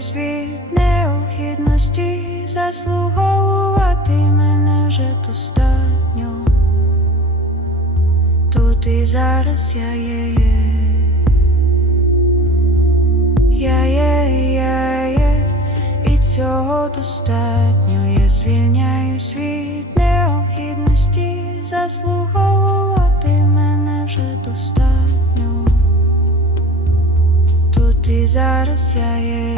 звільняюсь від необхідності заслуговувати мене вже достатньо. Тут і зараз я є. є. Я є, я є, і цього достатньо. Я звільняюсь від необхідності заслуговувати мене вже достатньо. Тут і зараз я є.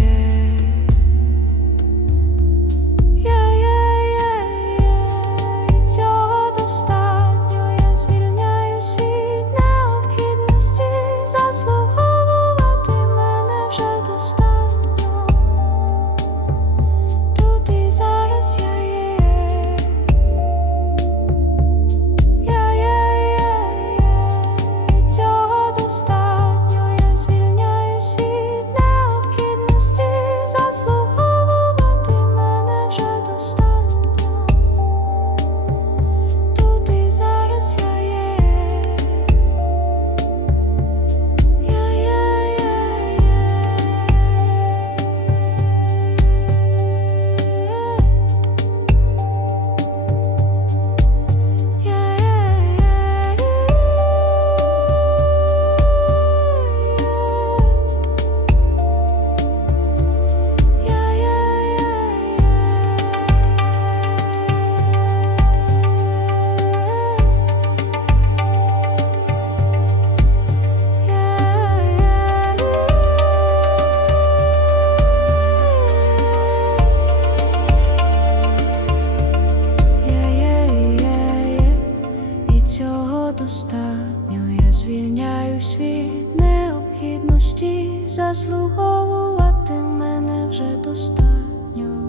Достатньо.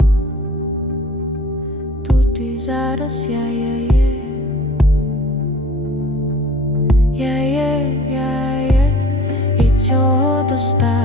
Тут і зараз я є. є. Я є, я є, і цього достатньо.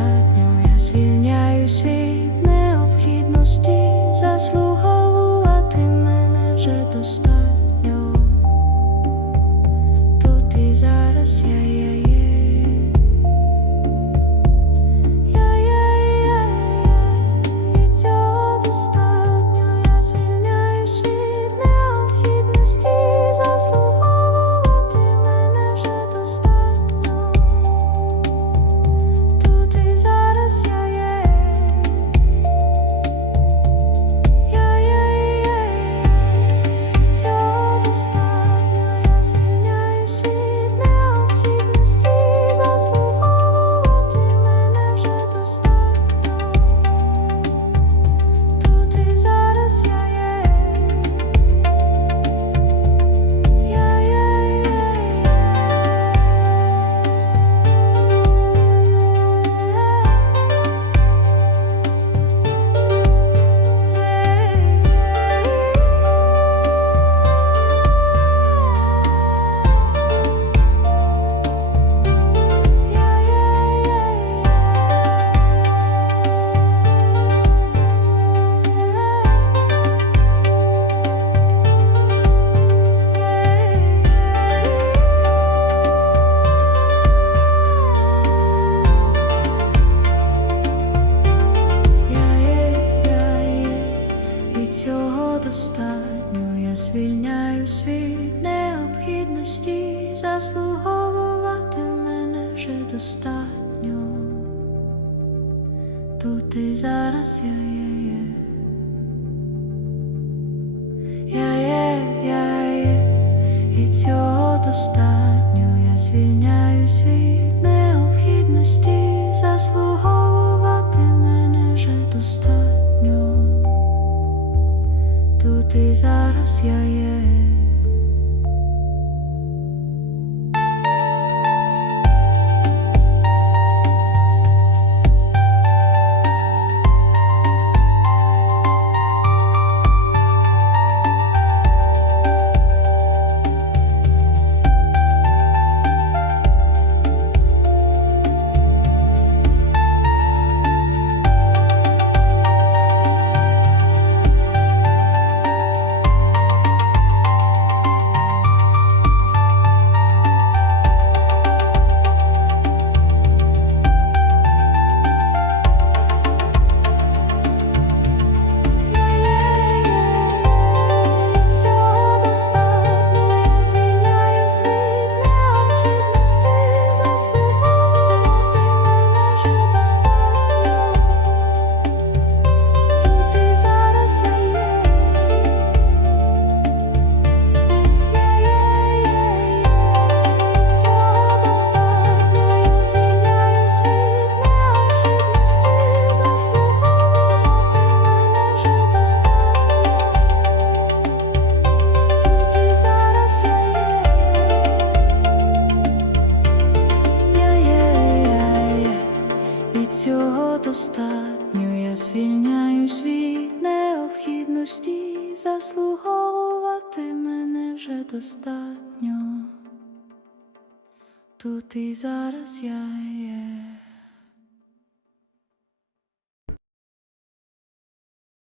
Достатньо. світ необхідності заслуговувати мене вже достатньо. Тут і зараз я є. є. Я є, я є, і цього достатньо. Я звільняюсь Тут і зараз заслуговувати мене вже достатньо. Тут і зараз я є.